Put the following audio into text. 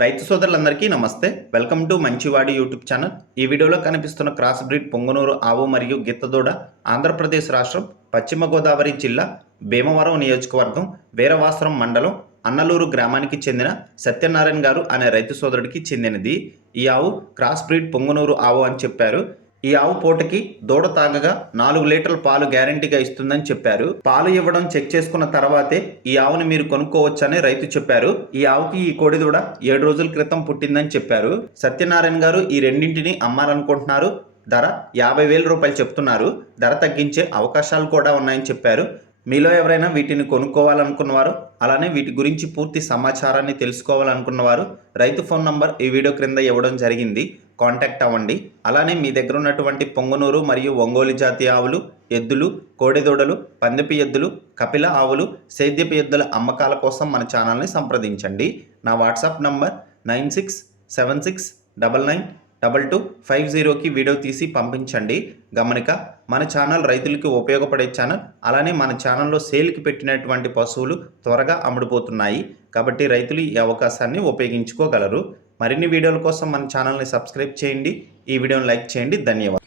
రైతు సోదరులందరికీ నమస్తే. వెల్కమ్ టు మంచివాడి యూట్యూబ్ ఛానల్. ఈ వీడియోలో కనిపిస్తున్న క్రాస్ బ్రీడ్ పొంగనూరు ఆవు మరియు గిత్తదూడ ఆంధ్రప్రదేశ్ రాష్ట్రం పశ్చిమ గోదావరి జిల్లా భీమవరం నియోజకవర్గం వీరవాసరం మండలం అన్నలూరు గ్రామానికి చెందిన సత్యనారాయణ గారు అనే రైతు సోదరుడికి చెందినది. ఈ ఆవు క్రాస్ బ్రీడ్ పొంగనూరు ఆవు అని చెప్పారు. ఈ ఆవు పూటకి దూడ తాగగా 4 లీటర్ల పాలు గ్యారంటీగా ఇస్తుందని చెప్పారు. పాలు ఇవ్వడం చెక్ చేసుకున్న తర్వాతే ఈ ఆవుని మీరు కొనుక్కోవచ్చని రైతు చెప్పారు. ఈ ఆవుకి ఈ కోడి దూడ 7 రోజుల క్రితం పుట్టిందని చెప్పారు. సత్యనారాయణ గారు ఈ రెండింటిని అమ్మాలనుకుంటున్నారు. ధర 50,000 రూపాయలు చెప్తున్నారు. ధర తగ్గించే అవకాశాలు కూడా ఉన్నాయని చెప్పారు. మీలో ఎవరైనా వీటిని కొనుక్కోవాలనుకున్నవారు, అలానే వీటి గురించి పూర్తి సమాచారాన్ని తెలుసుకోవాలనుకున్నవారు రైతు ఫోన్ నంబర్ ఈ వీడియో క్రింద ఇవ్వడం జరిగింది. కాంటాక్ట్ అవ్వండి. అలానే మీ దగ్గర ఉన్నటువంటి పొంగనూరు మరియు ఒంగోలు జాతి ఆవులు, ఎద్దులు, కోడెదూడలు, పందెపు ఎద్దులు, కపిల ఆవులు, సేద్యపు ఎద్దుల అమ్మకాల కోసం మన ఛానల్ని సంప్రదించండి. నా వాట్సాప్ నంబర్ 9676992250కి వీడియో తీసి పంపించండి. గమనిక, మన ఛానల్ రైతులకి ఉపయోగపడే ఛానల్. అలానే మన ఛానల్లో సేల్కి పెట్టినటువంటి పశువులు త్వరగా అమ్ముడుపోతున్నాయి. కాబట్టి రైతులు ఈ అవకాశాన్ని ఉపయోగించుకోగలరు. మరిన్ని వీడియోల కోసం మన ఛానల్ని సబ్స్క్రైబ్ చేయండి. ఈ వీడియోని లైక్ చేయండి. ధన్యవాదాలు.